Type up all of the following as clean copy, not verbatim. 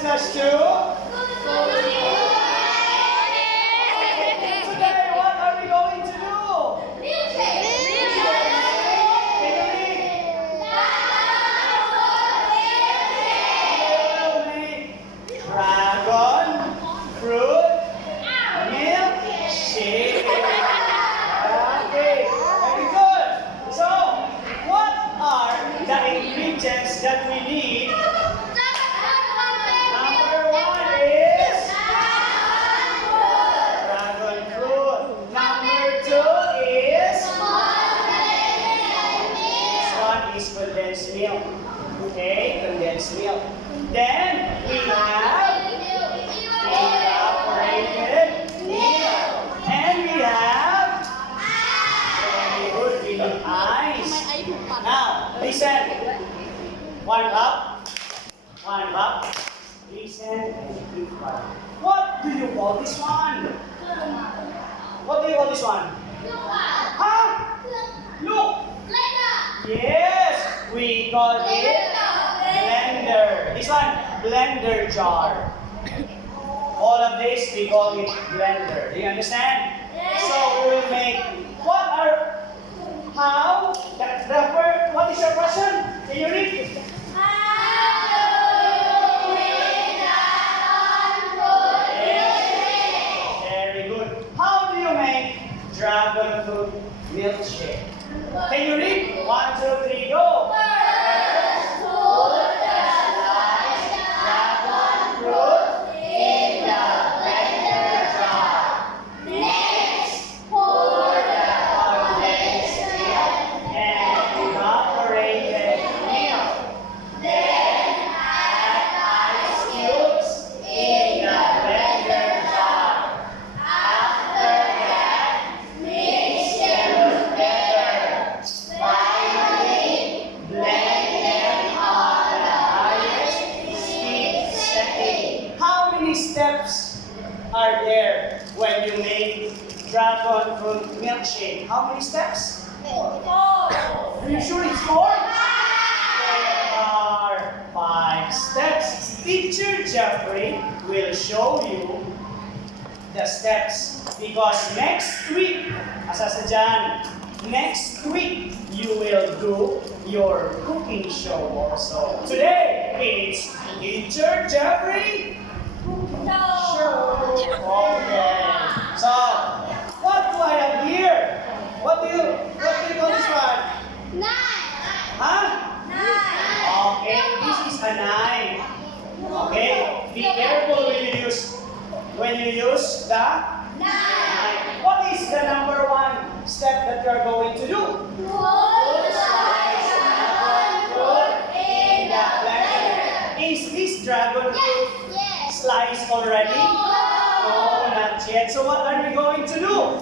slash 2. Today, what are we going to do? Can you read? We'll make dragon fruit milkshake. Okay, very good. So, what are the ingredients that we need? Number 1 is dragon fruit. Number 2 is this one is condensed milk. Okay, condensed milk. Then we have evaporated milk. And we have very good with ice. Now, listen. 1 cup. 1 cup. Listen and keep quiet. What do you call this one? What do you call this one? Huh? Look. Yes, we call it blender. This one, blender jar. All of this, we call it blender. Do you understand? So we will make, how? What is your question? Can you read? Very good. How do you make dragon fruit milkshake? Can you read? 1, 2, 3, go. First, put the sliced dragon fruit in the blender jar. Next, pour the condensed milk and evaporated milk. Then add ice cubes in the blender jar. After that, mix them together. Finally, blend them on the highest speed setting. How many steps are there when you make dragon fruit milkshake? How many steps? 4. Are you sure it's 4? There are 5 steps. Teacher Jeffrey will show you the steps because next week, asasadyan, next week you will do your cooking show also. Today it's Teacher Jeffrey cooking show. Okay. So, what do I have here? What do you call this one? Huh? Okay, this is a knife. Okay, be careful when you use the knife. What is the number 1 step that you are going to do? Slice dragon fruit in the blender. Is this dragon fruit sliced already? No, not yet. So what are we going to do?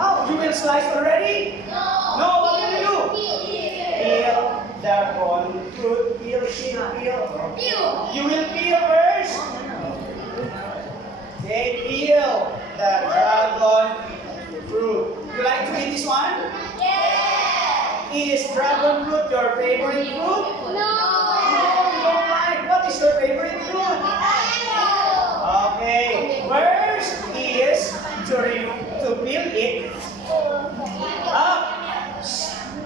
Oh, you will slice already? No, what will you do? Peel the dragon fruit. Peel. You will peel first. Okay, peel the dragon fruit. You like to eat this one? Is dragon fruit your favorite fruit? No, you don't like. What is your favorite fruit? Okay, first is to peel it up.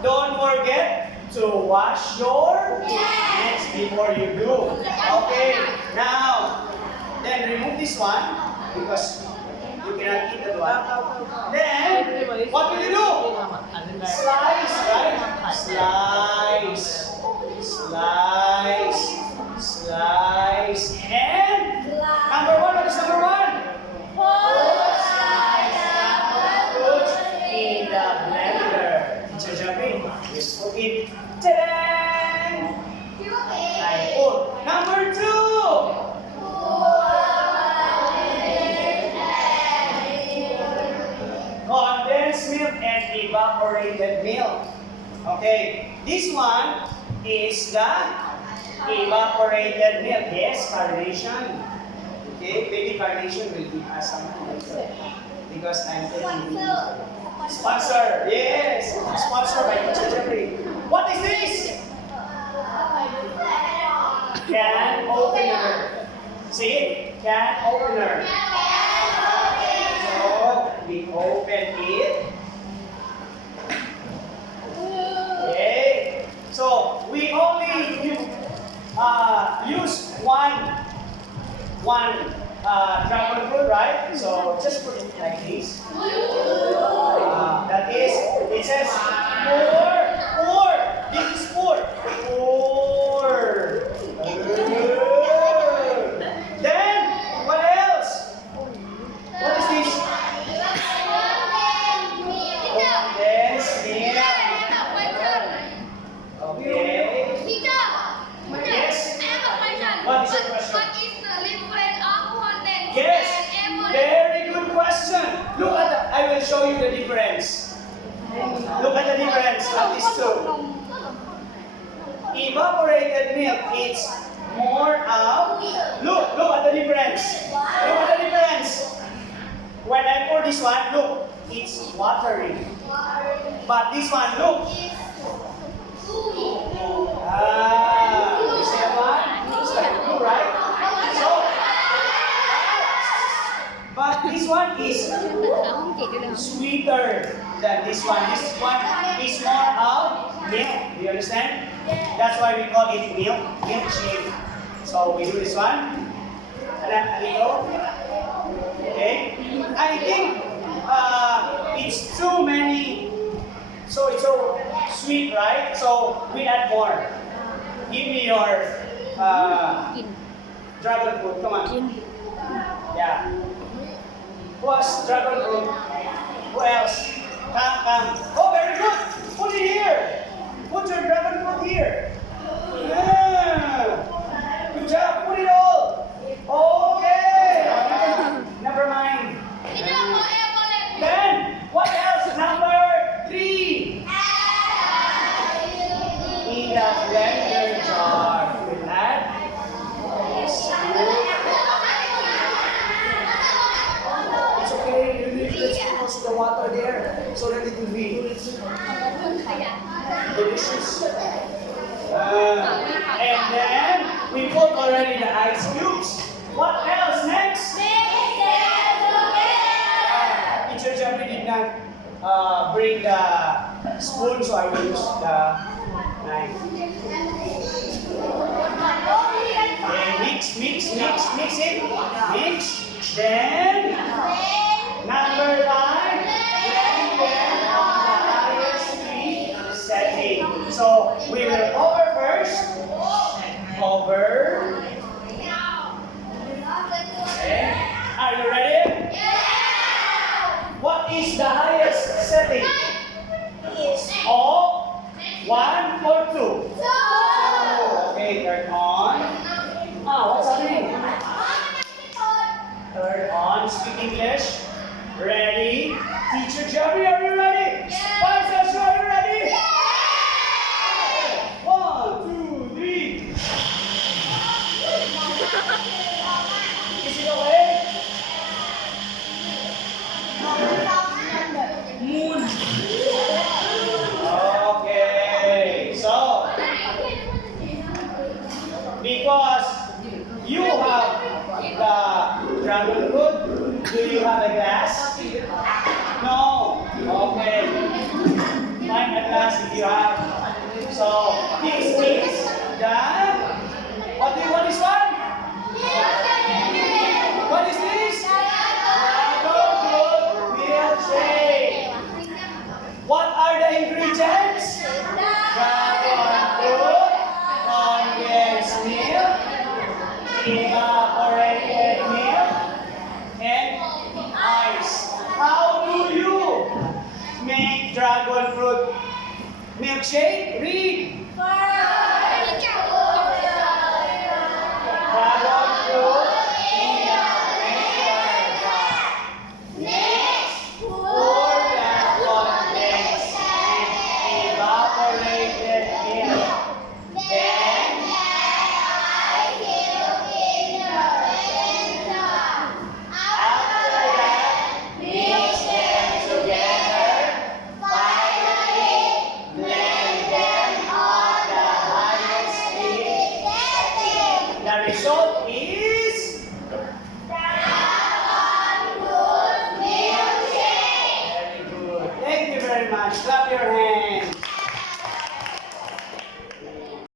Don't forget to wash your hands before you do. Okay, now, then remove this one because you cannot eat that one. Then, what will you do? Slice, right? Slice. And number 1, what is number 1? Put in the blender. Teacher Jeffrey, just put it. Ta-da! I put. Number 2. Condensed milk and evaporated milk. Okay, this one is the evaporated milk. Yes, carnation. Okay, baby carnation will give us something like that. Because I'm telling you. Sponsor. Yes, sponsor by Teacher Jeffrey. What is this? Can open the See? Can opener. So, we open it. Okay. So, we only use one dragon fruit, right? So, just put it like this. That is, it says four. This is four. Then, what else? What is this? Yes, milk. Okay. Yes. What is your question? What is the difference of content Yes. and emotion? Very good question. Look at the, I will show you the difference. Look at the difference of these two. Evaporated milk is more of. Look at the difference. Look at the difference. When I pour this one, look, it's watery. But this one, look. You see that one? Looks like blue, right? So, but this one is sweeter than this one. This one is more of milk. Do you understand? That's why we call it milkshake. So we do this one. And then a little. Okay. I think it's too many. So it's so sweet, right? So we add more. Give me your dragon fruit. Come on. Yeah. What's dragon fruit? Who else? Come. Oh, very good. Put it here. Put your dragon fruit here. Yeah. Good job. Put it all. Okay. Never mind. Then, what else? Number 3. In the blender jar, we add it's okay, you need to put the water there so that it will be delicious. And then we put already the ice cubes. What else next? Teacher Jeffrey did not bring the spoon, so I will use the knife. Okay, mix it. Mix. Then, number 5, blend them on the highest heat setting. So, we will over first. Over. Okay. Are you ready? What is the highest setting? Off, 1 or 2? Okay, turn on. What's happening? Turn on, speak English. Ready? Teacher Jerry, are you ready? Yes. Are you ready? 1, 2, 3. Is it okay? Okay, so because you have the dragon fruit, do you have a glass? No. Okay. Find a glass if you have. So this is the. What do you want this one? What is this? Dragon fruit milkshake. What are the ingredients? Dragon fruit, condensed milk, evaporated milk, and ice. How do you make dragon fruit milkshake? Read. Dragon fruit pour the condensed evaporated milk. Then after that, mix them together. Finally, blend them on the highest heat. The result is your hand.